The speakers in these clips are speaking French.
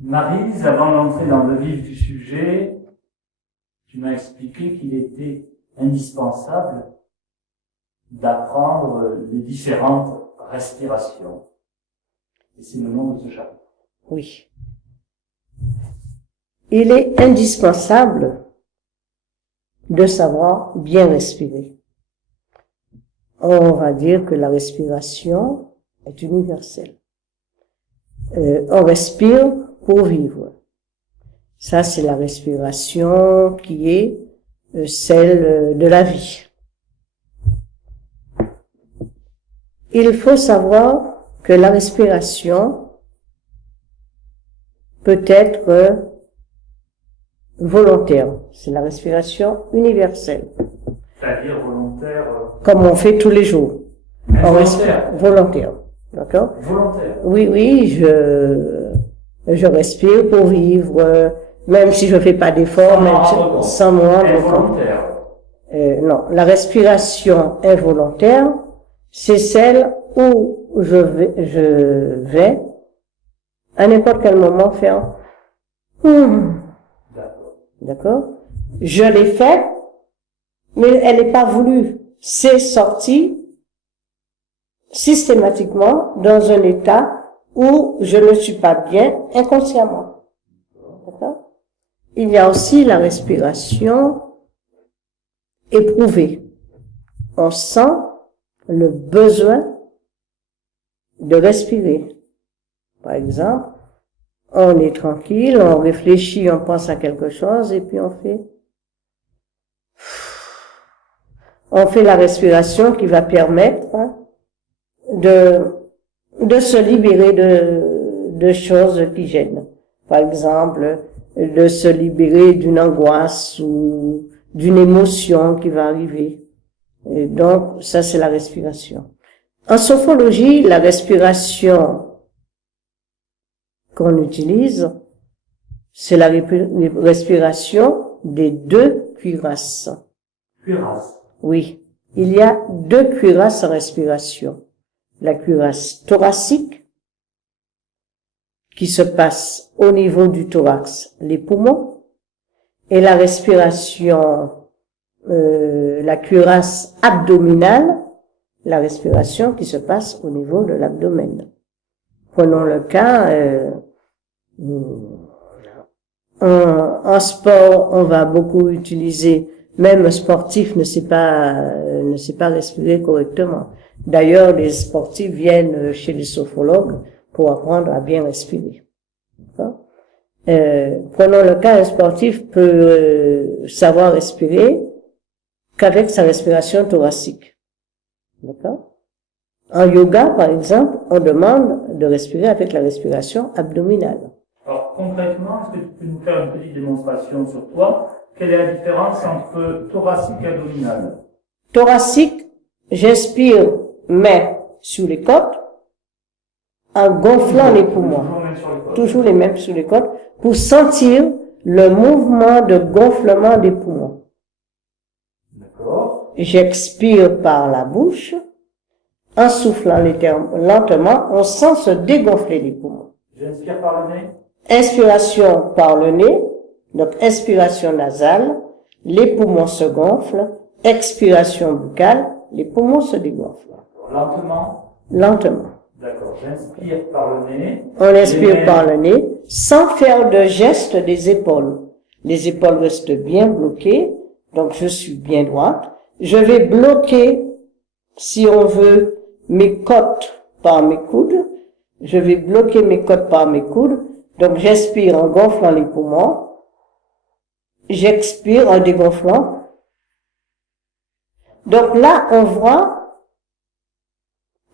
Maryse, avant d'entrer dans le vif du sujet, tu m'as expliqué qu'il était indispensable d'apprendre les différentes respirations. Et c'est le nom de ce chapitre. Oui. Il est indispensable de savoir bien respirer. On va dire que la respiration est universelle. On respire pour vivre. Ça, c'est la respiration qui est celle de la vie. Il faut savoir que la respiration peut être volontaire. C'est la respiration universelle. C'est-à-dire volontaire. Comme on fait tous les jours. On respire volontaire. D'accord? Volontaire. Oui, je respire pour vivre, même si je fais pas d'effort, même sans me rendre compte. Non, la respiration involontaire, c'est celle où je vais à n'importe quel moment faire D'accord? Je l'ai fait, mais elle n'est pas voulue. C'est sorti systématiquement dans un état où je ne suis pas bien inconsciemment. D'accord? Il y a aussi la respiration éprouvée. On sent le besoin de respirer. Par exemple, on est tranquille, on réfléchit, on pense à quelque chose et puis on fait la respiration qui va permettre de se libérer de choses qui gênent. Par exemple, de se libérer d'une angoisse ou d'une émotion qui va arriver. Et donc, ça, c'est la respiration. En sophrologie, la respiration qu'on utilise, c'est la respiration des 2 cuirasses. Cuirasse. Oui. Il y a 2 cuirasses en respiration. La cuirasse thoracique, qui se passe au niveau du thorax, les poumons, et la respiration, la cuirasse abdominale, la respiration qui se passe au niveau de l'abdomen. Prenons le cas, en sport, on va beaucoup utiliser, même un sportif ne sait pas respirer correctement. D'ailleurs, les sportifs viennent chez les sophrologues pour apprendre à bien respirer. Prenons le cas, un sportif peut savoir respirer qu'avec sa respiration thoracique. D'accord? En yoga, par exemple, on demande de respirer avec la respiration abdominale. Alors, concrètement, est-ce que tu peux nous faire une petite démonstration sur toi? Quelle est la différence entre thoracique et abdominal? Thoracique, j'inspire, mais sur les côtes, en gonflant les poumons. Toujours les mêmes sur les côtes, pour sentir le mouvement de gonflement des poumons. D'accord. J'expire par la bouche. En soufflant lentement, on sent se dégonfler les poumons. J'inspire par le nez. Inspiration par le nez, donc inspiration nasale, les poumons se gonflent. Expiration buccale, les poumons se dégonflent. Lentement. Lentement. D'accord. J'inspire par le nez. On inspire par le nez, sans faire de geste des épaules. Les épaules restent bien bloquées, donc je suis bien droite. Je vais bloquer, si on veut, mes côtes par mes coudes. Je vais bloquer mes côtes par mes coudes. Donc j'inspire en gonflant les poumons. J'expire en dégonflant. Donc là, on voit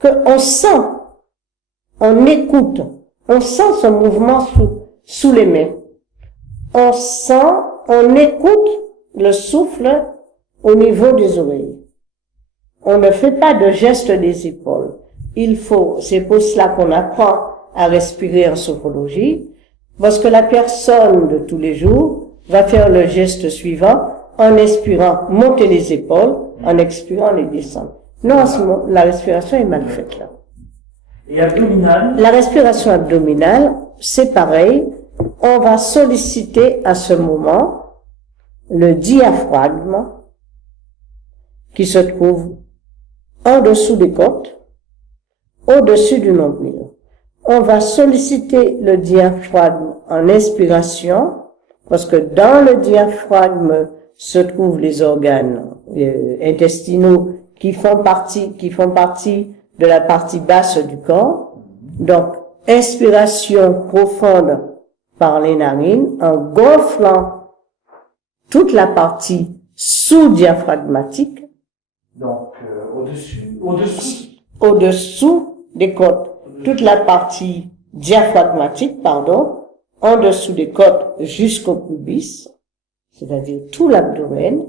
qu'on sent, on écoute, on sent ce mouvement sous les mains. On sent, on écoute le souffle au niveau des oreilles. On ne fait pas de geste des épaules. C'est pour cela qu'on apprend à respirer en sophrologie, parce que la personne de tous les jours va faire le geste suivant en inspirant, monter les épaules, en expirant, les descendre. Non, en ce moment, la respiration est mal faite là. Et abdominale? La respiration abdominale, c'est pareil. on va solliciter à ce moment le diaphragme qui se trouve en dessous des côtes, au-dessus du nombril. On va solliciter le diaphragme en inspiration, parce que dans le diaphragme se trouvent les organes intestinaux qui font partie de la partie basse du corps. Donc, inspiration profonde par les narines, en gonflant toute la partie sous-diaphragmatique. Donc, au-dessous des côtes. Toute la partie diaphragmatique, en dessous des côtes jusqu'au pubis, c'est-à-dire tout l'abdomen,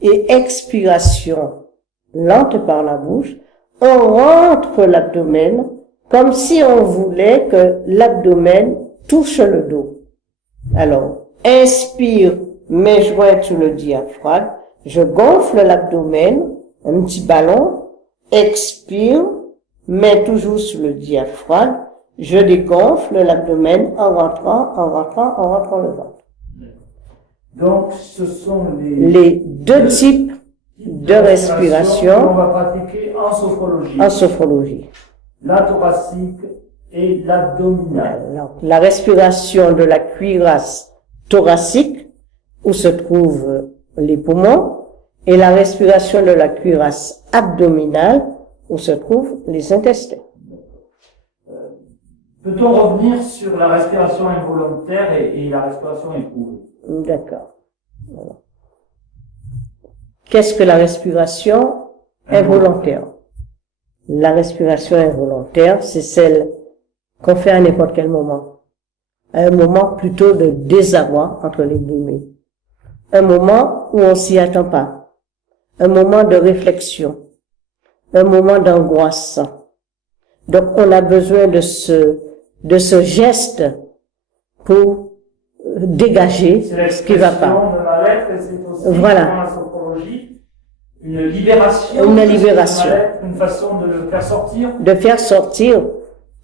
et expiration lente par la bouche, on rentre l'abdomen comme si on voulait que l'abdomen touche le dos. Alors, inspire, main jointe sur le diaphragme, je gonfle l'abdomen, un petit ballon, expire, main toujours sur le diaphragme, je dégonfle l'abdomen en rentrant le ventre. Donc, ce sont les deux types de respiration qu'on va pratiquer en sophrologie. En sophrologie. La thoracique et l'abdominale. Donc, la respiration de la cuirasse thoracique, où se trouvent les poumons, et la respiration de la cuirasse abdominale, où se trouvent les intestins. Peut-on revenir sur la respiration involontaire et la respiration éprouvée? D'accord. Voilà. Qu'est-ce que la respiration involontaire? La respiration involontaire, c'est celle qu'on fait à n'importe quel moment. Un moment plutôt de désarroi, entre les guillemets. Un moment où on s'y attend pas. Un moment de réflexion. Un moment d'angoisse. Donc, on a besoin de ce geste pour dégager ce qui va pas. De la lettre, et c'est aussi, voilà. Dans la sophrologie, une libération. Une façon de le faire sortir. De faire sortir,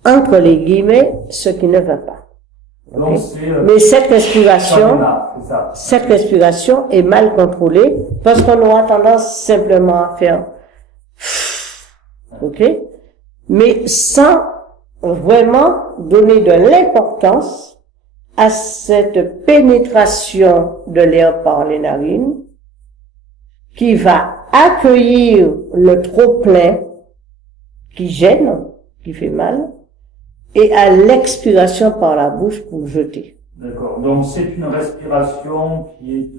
entre les guillemets, ce qui ne va pas. Donc, mais cette respiration est mal contrôlée parce qu'on aura tendance simplement à faire ok, mais sans vraiment donner de l'importance à cette pénétration de l'air par les narines qui va accueillir le trop-plein qui gêne, qui fait mal, et à l'expiration par la bouche pour jeter. D'accord. Donc c'est une respiration qui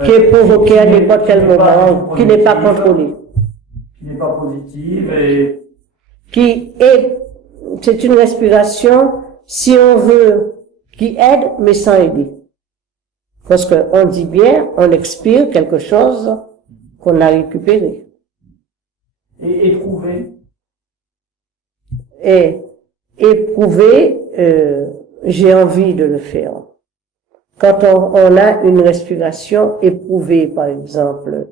est provoquée à n'importe quel moment, qui n'est pas contrôlée. Qui n'est pas positive c'est une respiration, si on veut, qui aide, mais sans aider. Parce qu'on dit bien, on expire quelque chose qu'on a récupéré. Et éprouver. Et éprouver, j'ai envie de le faire. Quand on a une respiration éprouvée, par exemple,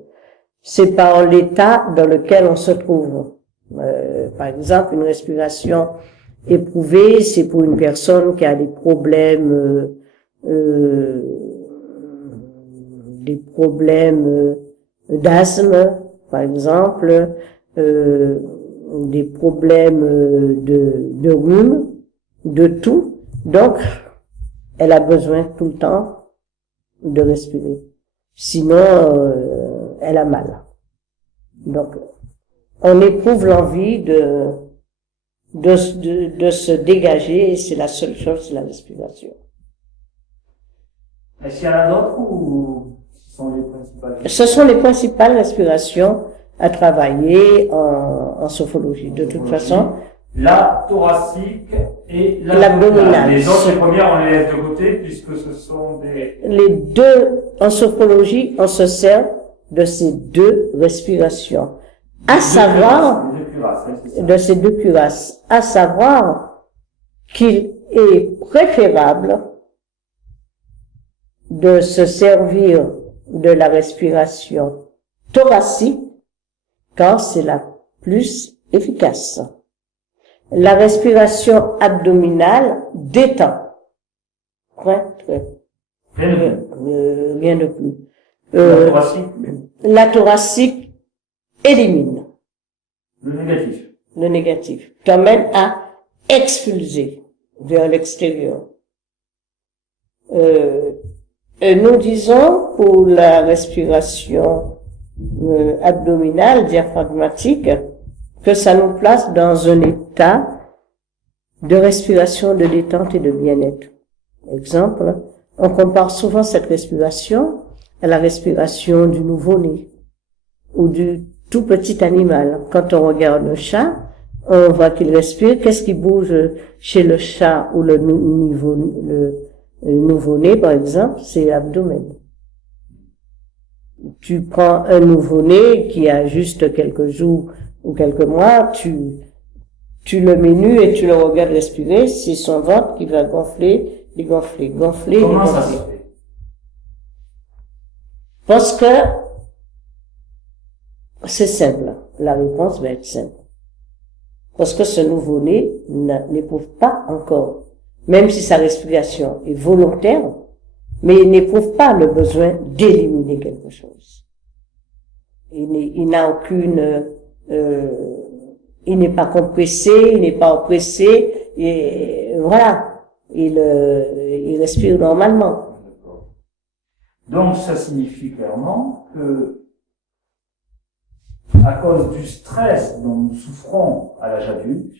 c'est par l'état dans lequel on se trouve. Par exemple, une respiration éprouvée, c'est pour une personne qui a des problèmes d'asthme, par exemple, des problèmes de rhume, de tout. Donc, elle a besoin tout le temps de respirer. Sinon, elle a mal. Donc, on éprouve l'envie de se dégager, et c'est la seule chose, c'est la respiration. Est-ce qu'il y en a d'autres ou ce sont les principales? Ce sont les principales respirations à travailler en sophrologie. De toute façon, la thoracique et l'abdominale. Les autres, les premières, on les laisse de côté puisque ce sont des... Les deux, en sophrologie, on se sert de ces deux respirations. À savoir, de ces deux cuirasses, à savoir qu'il est préférable de se servir de la respiration thoracique car c'est la plus efficace. La respiration abdominale détend. très. Rien de plus. La thoracique, La thoracique élimine le négatif. le négatif, t'amène à expulser vers l'extérieur. Et nous disons pour la respiration abdominale, diaphragmatique, que ça nous place dans un état de respiration, de détente et de bien-être. Exemple, on compare souvent cette respiration à la respiration du nouveau-né ou du tout petit animal. Quand on regarde le chat, on voit qu'il respire. Qu'est-ce qui bouge chez le chat ou le nouveau-né, par exemple? C'est l'abdomen. Tu prends un nouveau-né qui a juste quelques jours ou quelques mois, tu le mets nu et tu le regardes respirer, c'est son ventre qui va gonfler, dégonfler, gonfler, Comment ça dégonfler. se fait? Parce que c'est simple, la réponse va être simple. Parce que ce nouveau-né n'éprouve pas encore, même si sa respiration est volontaire, mais il n'éprouve pas le besoin d'éliminer quelque chose. Il n'a aucune, il n'est pas compressé, il n'est pas oppressé, et voilà, il respire normalement. Donc, ça signifie clairement que, à cause du stress dont nous souffrons à l'âge adulte,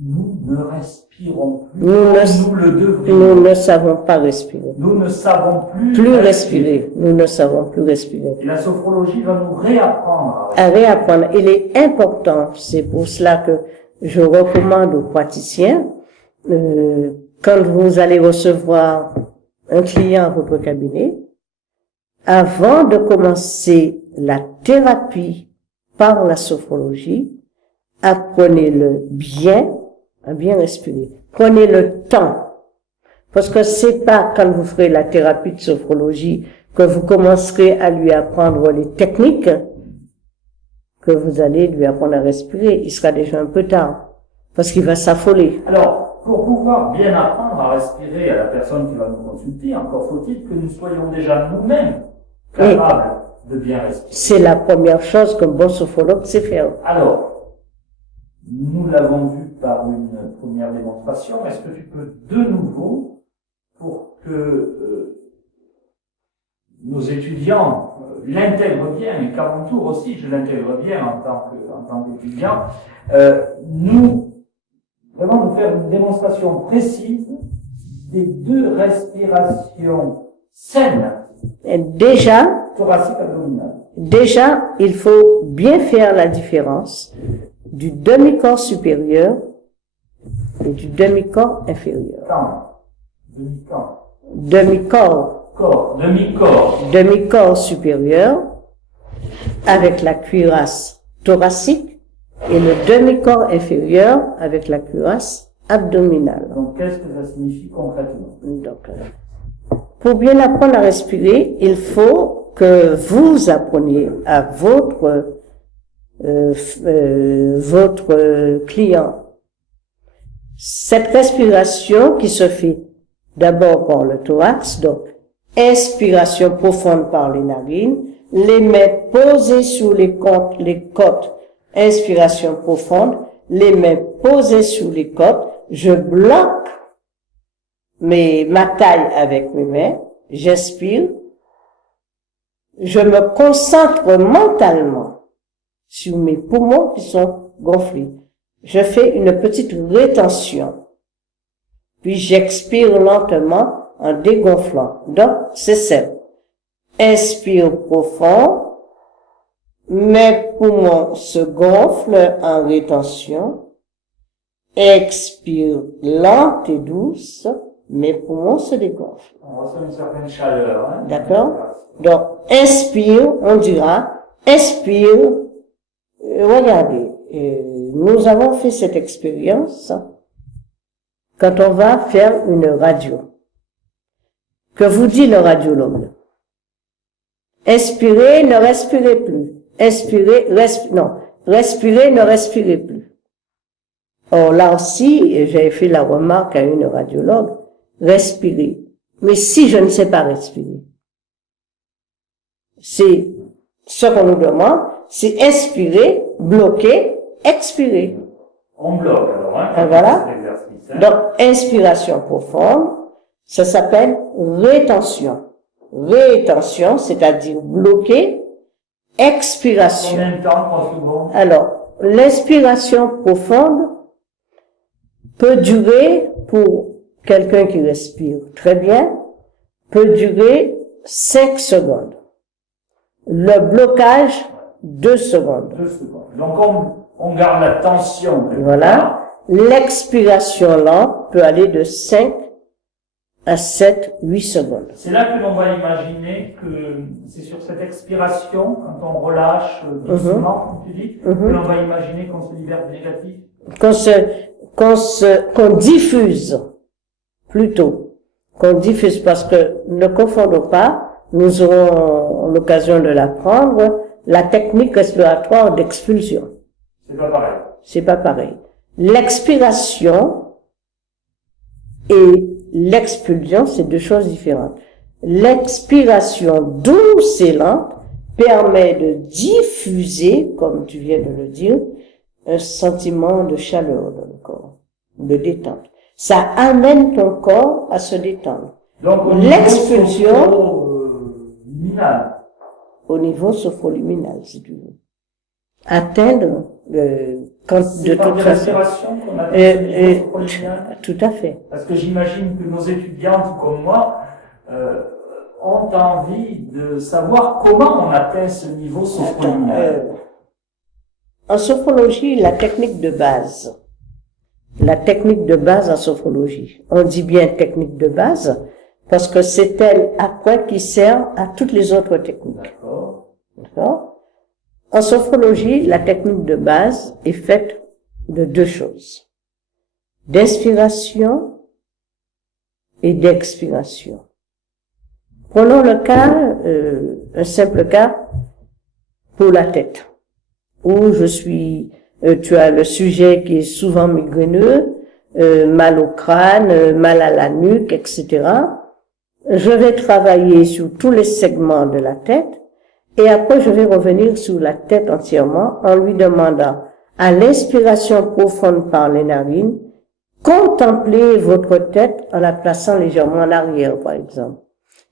nous ne respirons plus Nous comme ne- nous le devrions. Nous ne savons pas respirer. Nous ne savons Plus respirer. Nous ne savons plus respirer. Et la sophrologie va nous réapprendre à À réapprendre. Il est important, c'est pour cela que je recommande aux praticiens, quand vous allez recevoir un client à votre cabinet, avant de commencer la thérapie par la sophrologie, apprenez-le bien, à bien respirer. Prenez le temps. Parce que c'est pas quand vous ferez la thérapie de sophrologie que vous commencerez à lui apprendre les techniques que vous allez lui apprendre à respirer. Il sera déjà un peu tard. Parce qu'il va s'affoler. Alors, pour pouvoir bien apprendre à respirer à la personne qui va nous consulter, encore faut-il que nous soyons déjà nous-mêmes capables de bien respirer. C'est la première chose qu'un bon sophrologue sait faire. Alors, nous l'avons vu par une première démonstration. Est-ce que tu peux de nouveau, pour que nos étudiants l'intègrent bien, et qu'à mon tour aussi je l'intègre bien en tant qu'étudiant, nous faire une démonstration précise des deux respirations saines, Et déjà, thoracique abdominale. il faut bien faire la différence du demi-corps supérieur et du demi-corps inférieur. Camp, demi-camp, Demi-corps, corps, demi-corps, demi-corps supérieur avec la cuirasse thoracique et le demi-corps inférieur avec la cuirasse abdominale. donc qu'est-ce que ça signifie concrètement? Donc, pour bien apprendre à respirer, il faut que vous appreniez à votre client cette respiration qui se fait d'abord par le thorax, donc inspiration profonde par les narines, les mains posées sur les côtes, inspiration profonde, les mains posées sur les côtes, je bloque ma taille avec mes mains, j'inspire, je me concentre mentalement sur mes poumons qui sont gonflés. Je fais une petite rétention, puis j'expire lentement en dégonflant. Donc, c'est simple. Inspire profond, mes poumons se gonflent en rétention, expire lente et douce, mes poumons se dégonflent. On ressent une certaine chaleur. Hein. D'accord? Donc, inspire, on dira, expire, regardez, nous avons fait cette expérience quand on va faire une radio. Que vous dit le radiologue? Inspirez, ne respirez plus. Expirez, respirez, ne respirez plus. Or, là aussi, j'avais fait la remarque à une radiologue, respirer. Mais si je ne sais pas respirer, c'est ce qu'on nous demande, c'est inspirer, bloquer, expirer. On bloque alors, hein, Voilà. cet exercice, hein. Donc, inspiration profonde, ça s'appelle rétention. Rétention, c'est-à-dire bloquer, expiration. Combien de temps, 3 secondes? Alors, l'inspiration profonde peut durer, pour quelqu'un qui respire très bien, peut durer 5 secondes. Le blocage, 2 secondes. 2 secondes. Donc on garde la tension. Voilà. L'expiration lente peut aller de 5 à 7, 8 secondes. C'est là que l'on va imaginer que c'est sur cette expiration, quand on relâche doucement, comme tu dis, que l'on va imaginer qu'on se libère du négatif. Qu'on diffuse, plutôt. Qu'on diffuse, parce que ne confondons pas, nous aurons l'occasion de l'apprendre, la technique respiratoire d'expulsion. C'est pas pareil. C'est pas pareil. L'expiration et l'expulsion, c'est deux choses différentes. L'expiration douce et lente permet de diffuser, comme tu viens de le dire, un sentiment de chaleur dans le corps, de détente. Ça amène ton corps à se détendre. Donc, l'expulsion, liminal. Au niveau sophroliminal, si tu veux. Atteindre, quand de toute façon. Qu'on a tout à fait. Parce que j'imagine que nos étudiantes comme moi ont envie de savoir comment on atteint ce niveau sophroliminal. En sophrologie, la technique de base en sophrologie, on dit bien technique de base, parce que c'est elle, après, qui sert à toutes les autres techniques. D'accord? En sophrologie, la technique de base est faite de deux choses. D'inspiration et d'expiration. Prenons le cas, un simple cas, pour la tête, où tu as le sujet qui est souvent migraineux, mal au crâne, mal à la nuque, etc. Je vais travailler sur tous les segments de la tête, et après je vais revenir sur la tête entièrement en lui demandant, à l'inspiration profonde par les narines, contemplez votre tête en la plaçant légèrement en arrière, par exemple.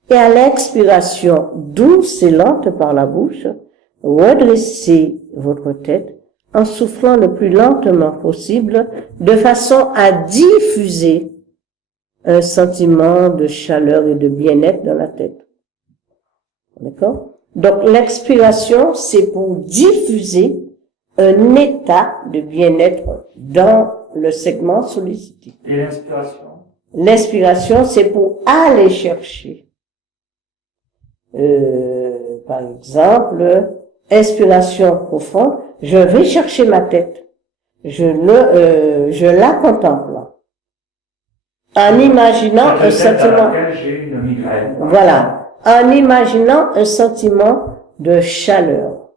Et à l'expiration douce et lente par la bouche, redressez votre tête en soufflant le plus lentement possible, de façon à diffuser un sentiment de chaleur et de bien-être dans la tête. D'accord? Donc l'expiration, c'est pour diffuser un état de bien-être dans le segment sollicité. Et l'inspiration? L'inspiration, c'est pour aller chercher. Par exemple, inspiration profonde, je vais chercher ma tête. Je la contemple. En imaginant un sentiment. J'ai une migraine. Voilà. En imaginant un sentiment de chaleur.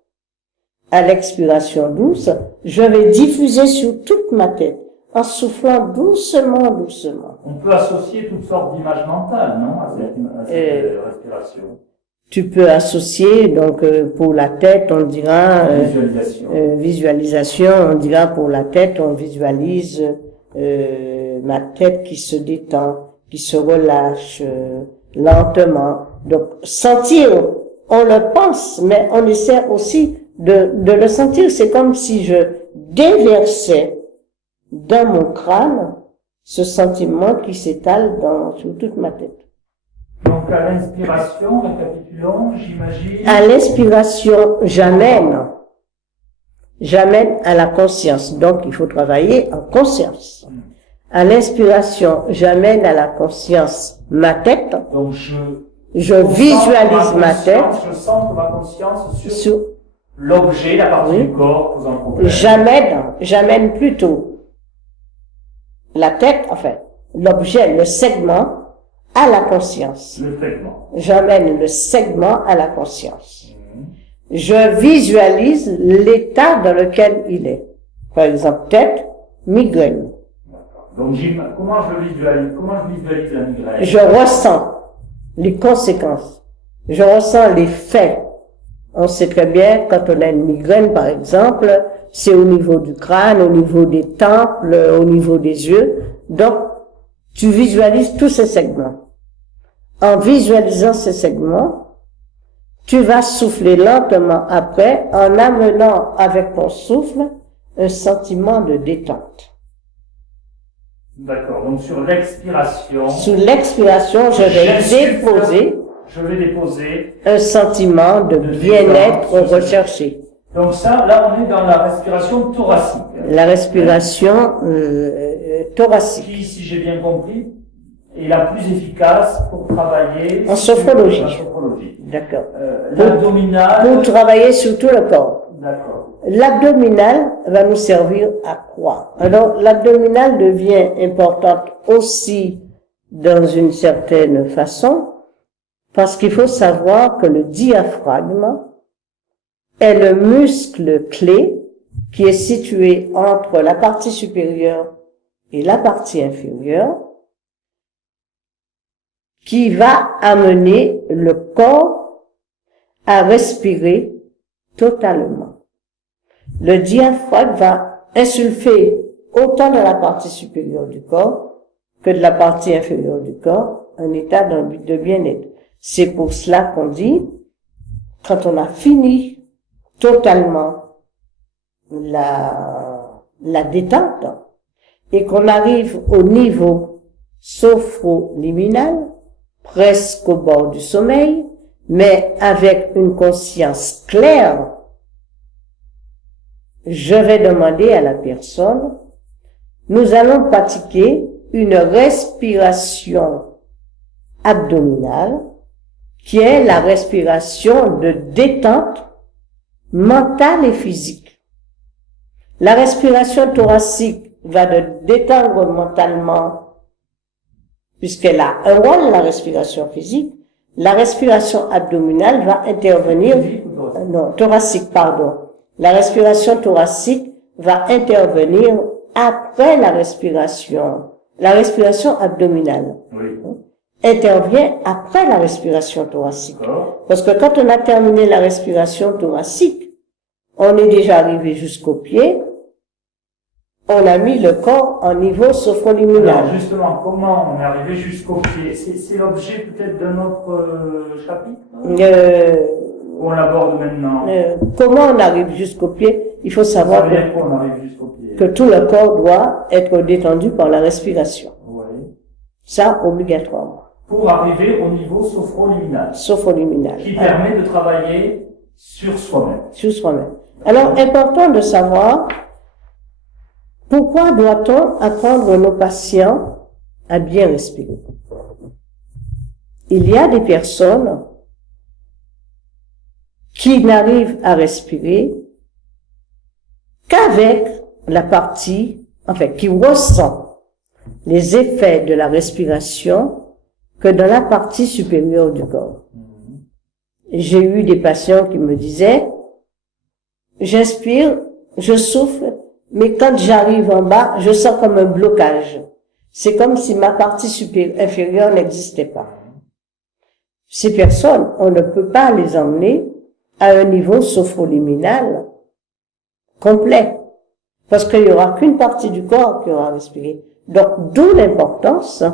À l'expiration douce, je vais diffuser sur toute ma tête, en soufflant doucement, doucement. On peut associer toutes sortes d'images mentales, non, à cette respiration. Tu peux associer, donc pour la tête, on dira visualisation, on dira pour la tête, on visualise ma tête qui se détend, qui se relâche lentement. Donc sentir, on le pense, mais on essaie aussi de le sentir. C'est comme si je déversais dans mon crâne ce sentiment qui s'étale sur toute ma tête. Donc à l'inspiration, récapitulons, j'imagine. À l'inspiration, j'amène à la conscience. Donc il faut travailler en conscience. À l'inspiration, j'amène à la conscience ma tête. Donc je visualise ma tête. Je centre ma conscience sur l'objet, la partie du corps posant problème. J'amène plutôt la tête, enfin, l'objet, le segment, à la conscience. Le segment. J'amène le segment à la conscience. Je visualise l'état dans lequel il est. Par exemple, tête, migraine. Donc, Jim, comment je visualise la migraine? Je ressens les conséquences. Je ressens les faits. On sait très bien, quand on a une migraine, par exemple, c'est au niveau du crâne, au niveau des tempes, au niveau des yeux. Donc, tu visualises tous ces segments. En visualisant ces segments, tu vas souffler lentement après, en amenant avec ton souffle un sentiment de détente. D'accord. Donc, sur l'expiration. Sous l'expiration, je vais déposer un sentiment de bien-être recherché. Donc ça, là, on est dans la respiration thoracique. La respiration thoracique. Qui, si j'ai bien compris, est la plus efficace pour travailler en sophrologie. D'accord. L'abdominal. Pour travailler sur tout le corps. D'accord. L'abdominal va nous servir à quoi? Alors, l'abdominal devient importante aussi dans une certaine façon, parce qu'il faut savoir que le diaphragme est le muscle clé qui est situé entre la partie supérieure et la partie inférieure, qui va amener le corps à respirer totalement. Le diaphragme va insuffler autant de la partie supérieure du corps que de la partie inférieure du corps un état de bien-être. C'est pour cela qu'on dit, quand on a fini totalement la détente et qu'on arrive au niveau sophroliminal, presque au bord du sommeil, mais avec une conscience claire, je vais demander à la personne, nous allons pratiquer une respiration abdominale qui est la respiration de détente mentale et physique. La respiration thoracique va de détendre mentalement, puisqu'elle a un rôle, la respiration physique. La respiration abdominale va intervenir, thoracique, pardon. La respiration thoracique va intervenir après la respiration. La respiration abdominale intervient après la respiration thoracique. Parce que quand on a terminé la respiration thoracique, on est déjà arrivé jusqu'au pied, on a mis le corps en niveau sophroliminal. Alors justement, comment on est arrivé jusqu'au pied? C'est l'objet peut-être de notre chapitre on l'aborde maintenant. Comment on arrive jusqu'au pied? Il faut savoir que tout le corps doit être détendu par la respiration. Oui. Ça, obligatoirement. Pour arriver au niveau sophroliminal. Sophroliminal. Qui permet de travailler sur soi-même. Sur soi-même. Alors, important de savoir pourquoi doit-on apprendre nos patients à bien respirer. Il y a des personnes qui n'arrivent à respirer qu'avec la partie, qui ressent les effets de la respiration que dans la partie supérieure du corps. J'ai eu des patients qui me disaient, j'inspire, je souffle, mais quand j'arrive en bas, je sens comme un blocage. C'est comme si ma partie inférieure n'existait pas. Ces personnes, on ne peut pas les emmener à un niveau sophroliminal complet, parce qu'il n'y aura qu'une partie du corps qui aura respiré. Donc, d'où l'importance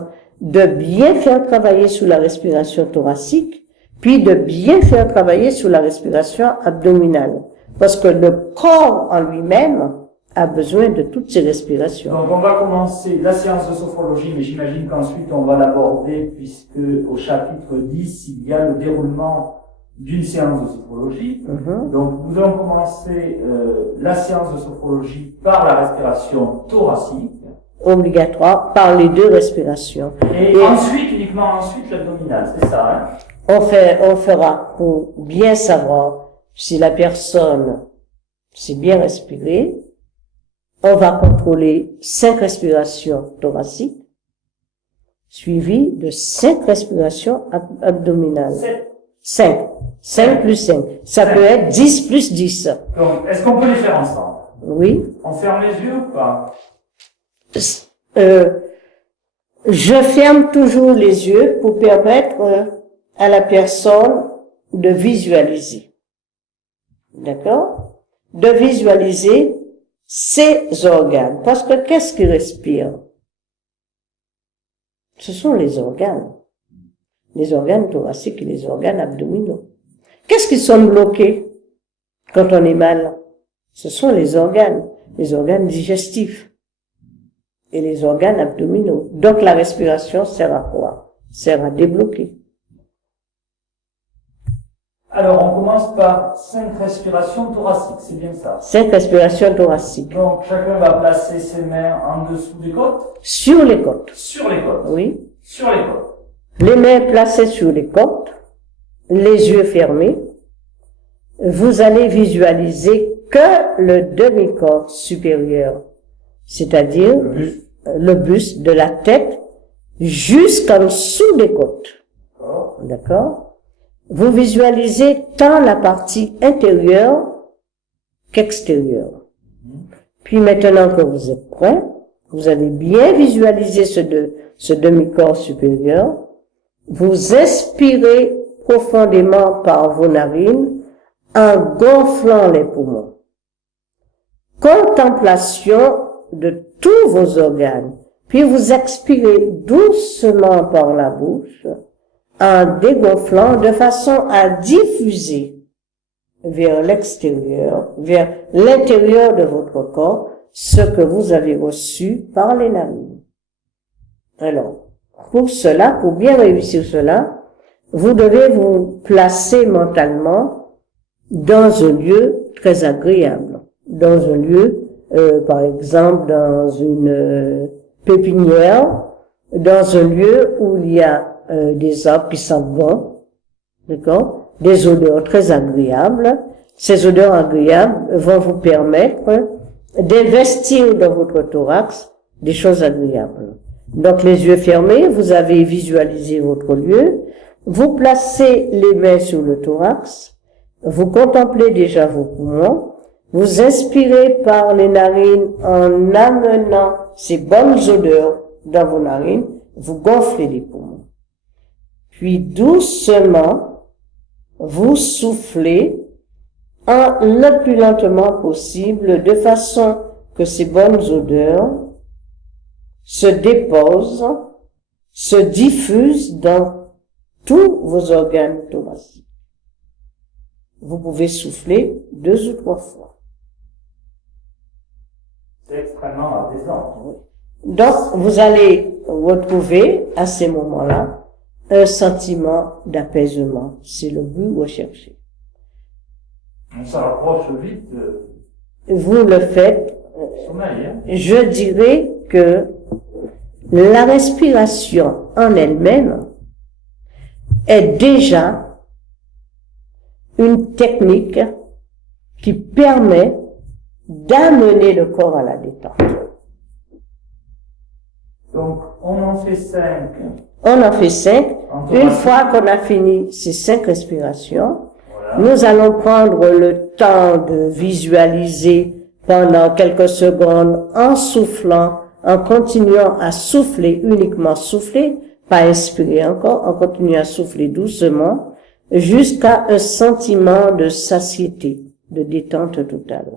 de bien faire travailler sous la respiration thoracique, puis de bien faire travailler sous la respiration abdominale, parce que le corps en lui-même a besoin de toutes ces respirations. Donc, on va commencer la séance de sophrologie, mais j'imagine qu'ensuite on va l'aborder, puisque au chapitre 10, il y a le déroulement d'une séance de sophrologie. Donc, nous allons commencer la séance de sophrologie par la respiration thoracique. Obligatoire, par les deux respirations. Et ensuite, uniquement ensuite, l'abdominal, c'est ça, hein? On fera, pour bien savoir si la personne s'est bien respirée, on va contrôler 5 respirations thoraciques, suivies de 5 respirations abdominales. 5. 5 plus 5. Ça peut être 10 plus 10. Donc, est-ce qu'on peut les faire ensemble? Oui. On ferme les yeux ou pas? je ferme toujours les yeux pour permettre à la personne de visualiser. D'accord? De visualiser ses organes. Parce que qu'est-ce qui respire? Ce sont les organes thoraciques et les organes abdominaux. Qu'est-ce qui sont bloqués quand on est mal? Ce sont les organes digestifs et les organes abdominaux. Donc la respiration sert à quoi? Sert à débloquer. Alors, on commence par 5 respirations thoraciques, c'est bien ça. 5 respirations thoraciques. Donc, chacun va placer ses mains en dessous des côtes. Sur les côtes. Sur les côtes. Oui. Sur les côtes. Les mains placées sur les côtes, les yeux fermés. Vous allez visualiser que le demi-corps supérieur, c'est-à-dire le buste de la tête jusqu'en dessous des côtes. D'accord? Vous visualisez tant la partie intérieure qu'extérieure. Puis maintenant que vous êtes prêt, vous allez bien visualiser ce demi-corps supérieur. Vous inspirez profondément par vos narines en gonflant les poumons. Contemplation de tous vos organes. Puis vous expirez doucement par la bouche en dégonflant de façon à diffuser vers l'extérieur, vers l'intérieur de votre corps, ce que vous avez reçu par les narines. Alors, pour cela, pour bien réussir cela, vous devez vous placer mentalement dans un lieu très agréable, dans un lieu, par exemple, dans une pépinière, dans un lieu où il y a des arbres qui sentent bon, d'accord, des odeurs très agréables. Ces odeurs agréables vont vous permettre d'investir dans votre thorax des choses agréables. Donc les yeux fermés, vous avez visualisé votre lieu, vous placez les mains sur le thorax, vous contemplez déjà vos poumons, vous inspirez par les narines en amenant ces bonnes odeurs dans vos narines, vous gonflez les poumons. Puis doucement, vous soufflez le plus lentement possible de façon que ces bonnes odeurs se déposent, se diffusent dans tous vos organes thoraciques. Vous pouvez souffler 2 ou 3 fois. C'est extrêmement apaisant. Oui. Donc, vous allez retrouver à ces moments-là un sentiment d'apaisement. C'est le but recherché. On s'en rapproche vite Vous le faites. sommeil, hein? Je dirais que la respiration en elle-même est déjà une technique qui permet d'amener le corps à la détente. Donc, on en fait 5. On en fait 5. Une fois qu'on a fini ces 5 respirations, Voilà. nous allons prendre le temps de visualiser pendant quelques secondes en soufflant, en continuant à souffler, uniquement souffler, pas inspirer encore, en continuant à souffler doucement, jusqu'à un sentiment de satiété, de détente totale.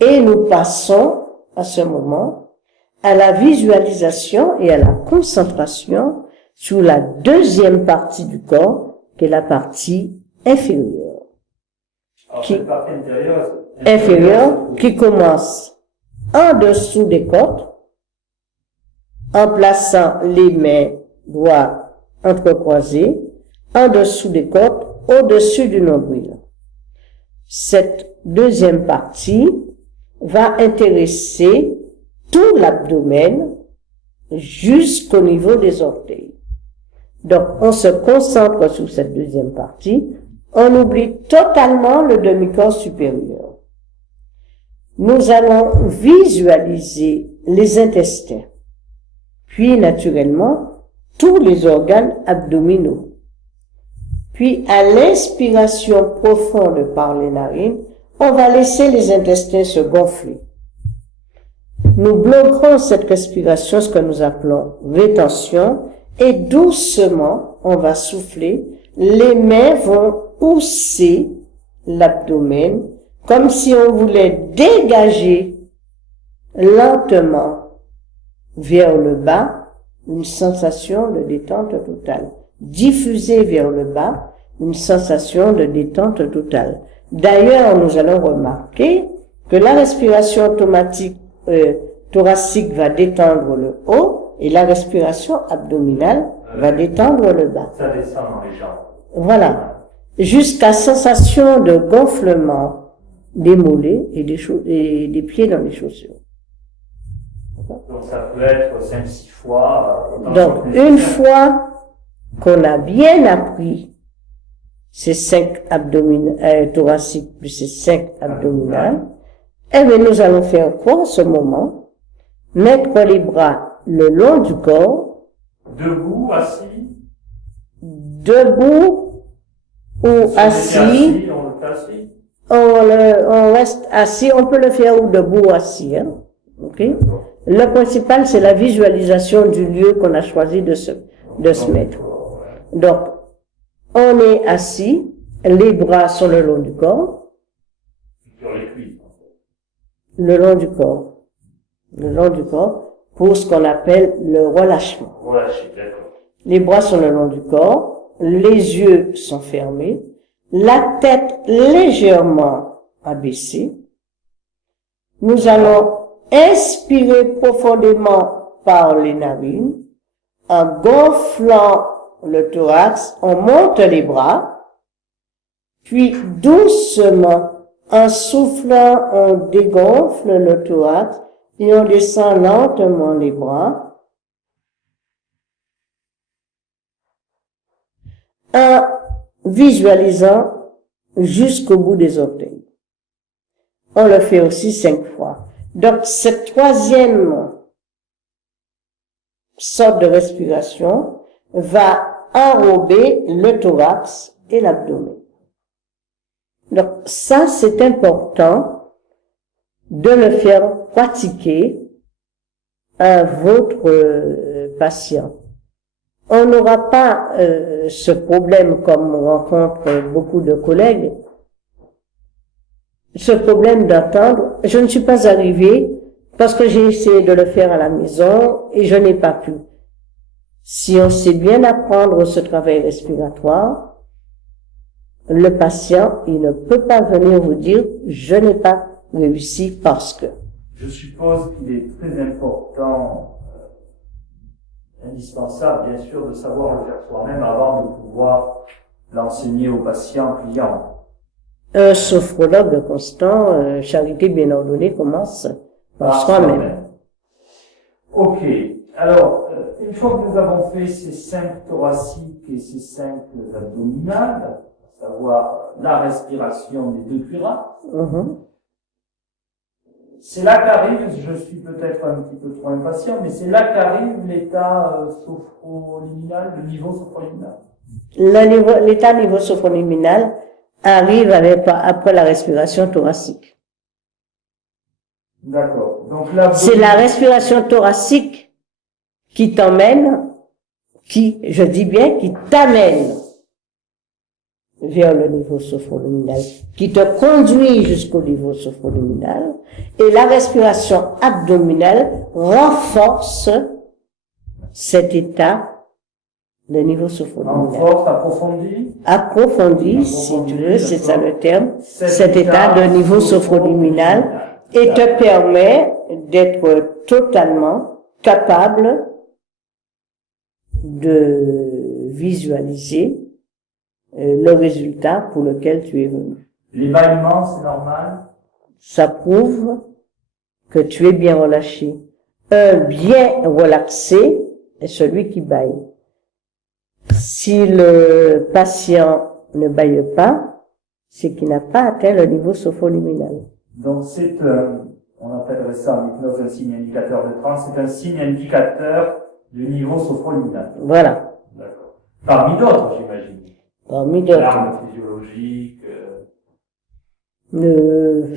Et nous passons, à ce moment, à la visualisation et à la concentration sur la deuxième partie du corps, qui est la partie inférieure. Alors, Qui- cette partie Inférieure, qui commence en dessous des côtes, en plaçant les mains doigts entrecroisés, en dessous des côtes, au-dessus du nombril. Cette deuxième partie va intéresser tout l'abdomen jusqu'au niveau des orteils. Donc, on se concentre sur cette deuxième partie, on oublie totalement le demi-corps supérieur. Nous allons visualiser les intestins, puis naturellement tous les organes abdominaux. Puis à l'inspiration profonde par les narines, on va laisser les intestins se gonfler. Nous bloquerons cette respiration, ce que nous appelons rétention, et doucement, on va souffler. Les mains vont pousser l'abdomen, comme si on voulait dégager lentement vers le bas une sensation de détente totale. Diffuser vers le bas une sensation de détente totale. D'ailleurs, nous allons remarquer que la respiration automatique thoracique va détendre le haut et la respiration abdominale va détendre le bas. Ça descend dans les jambes. Voilà. Jusqu'à sensation de gonflement des mollets et des pieds dans les chaussures. Donc ça peut être 5-6 fois. Donc, une fois qu'on a bien appris ces 5 thoraciques plus ces 5 abdominales, eh bien, nous allons faire quoi en ce moment? Mettre les bras le long du corps. Debout, assis. Debout ou assis. On le fait assis. On reste assis. On peut le faire ou debout ou assis. Hein? Ok? Le principal, c'est la visualisation du lieu qu'on a choisi de se mettre. Donc, on est assis. Les bras sont le long du corps. Sur les cuisses. Le long du corps. Le long du corps, pour ce qu'on appelle le relâchement. Relâché, d'accord. Les bras sont le long du corps, les yeux sont fermés, la tête légèrement abaissée. Nous allons inspirer profondément par les narines, en gonflant le thorax, on monte les bras, puis doucement, en soufflant, on dégonfle le thorax, et on descend lentement les bras en visualisant jusqu'au bout des orteils. On le fait aussi 5 fois. Donc, cette troisième sorte de respiration va enrober le thorax et l'abdomen. Donc, ça, c'est important de le faire pratiquer à votre patient. On n'aura pas ce problème comme on rencontre beaucoup de collègues, ce problème d'attendre. Je ne suis pas arrivée parce que j'ai essayé de le faire à la maison et je n'ai pas pu. Si on sait bien apprendre ce travail respiratoire, le patient, il ne peut pas venir vous dire « je n'ai pas réussi parce que ». Je suppose qu'il est très important, indispensable bien sûr, de savoir le faire soi-même avant de pouvoir l'enseigner aux patients clients. Un sophrologue constant, charité bien ordonnée, commence par soi-même. Ok. Alors, une fois que nous avons fait ces 5 thoraciques et ces 5 abdominales, à savoir la respiration des 2 cuirassés, c'est là qu'arrive, je suis peut-être un petit peu trop impatient, mais c'est là qu'arrive l'état sophroliminal, le niveau sophroliminal. L'état niveau sophroliminal arrive après la respiration thoracique. D'accord. Donc là, c'est la respiration thoracique qui t'emmène, je dis bien, qui t'amène vers le niveau sophroluminal, qui te conduit jusqu'au niveau sophroluminal, et la respiration abdominale renforce cet état de niveau sophroluminal. Renforce, approfondit, si tu veux, c'est ça le terme, cet état de niveau sophroluminal, et te permet d'être totalement capable de visualiser le résultat pour lequel tu es venu. L'évaluement, c'est normal? Ça prouve que tu es bien relâché. Un bien relaxé est celui qui bâille. Si le patient ne bâille pas, c'est qu'il n'a pas atteint le niveau sophroluminal. Donc c'est on appellerait ça en hypnose un signe indicateur de transe, c'est un signe indicateur du niveau sophroluminal. Voilà. D'accord. Parmi d'autres, j'imagine. Parmi d'autres. L'arme physiologique.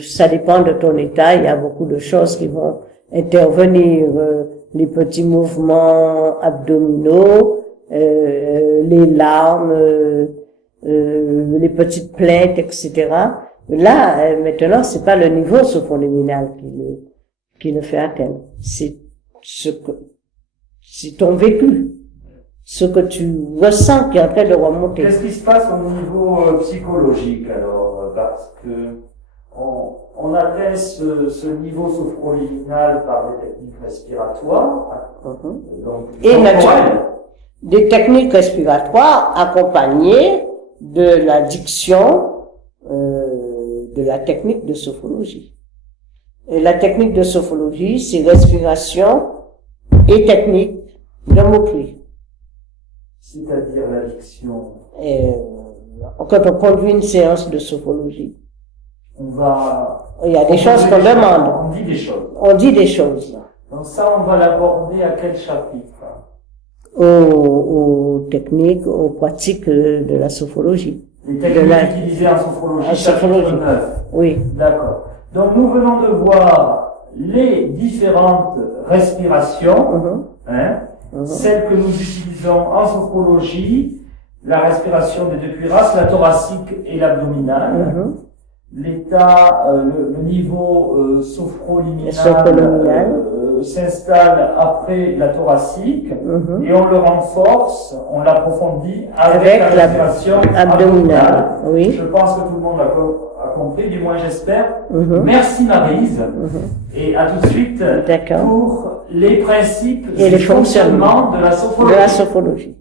Ça dépend de ton état. Il y a beaucoup de choses qui vont intervenir les petits mouvements abdominaux, les larmes, les petites plaintes, etc. Là, maintenant, c'est pas le niveau sophroluminal qui le fait atteindre. C'est ton vécu. Ce que tu ressens qui est en train de remonter. Qu'est-ce qui se passe au niveau psychologique alors? Parce que on atteint ce niveau sophroluminal par des techniques respiratoires, donc et naturellement, des techniques respiratoires accompagnées de la diction, de la technique de sophrologie. Et la technique de sophrologie, c'est respiration et technique de mots-clés. C'est-à-dire la diction. Quand on conduit une séance de sophrologie, il y a des choses qu'on demande. On dit des choses. On dit des choses. Donc ça, on va l'aborder à quel chapitre? Aux techniques, aux pratiques de la sophrologie. Les techniques utilisées en sophrologie, chapitre 9. Oui. D'accord. Donc nous venons de voir les différentes respirations, celles que nous utilisons en sophrologie, la respiration des deux cuirasses, la thoracique et l'abdominale. L'état, le niveau sophroluminal s'installe après la thoracique et on le renforce, on l'approfondit avec la respiration abdominale. Oui. Je pense que tout le monde a compris, du moins j'espère. Merci Maryse et à tout de suite pour les principes et les fonctionnements de la sophrologie.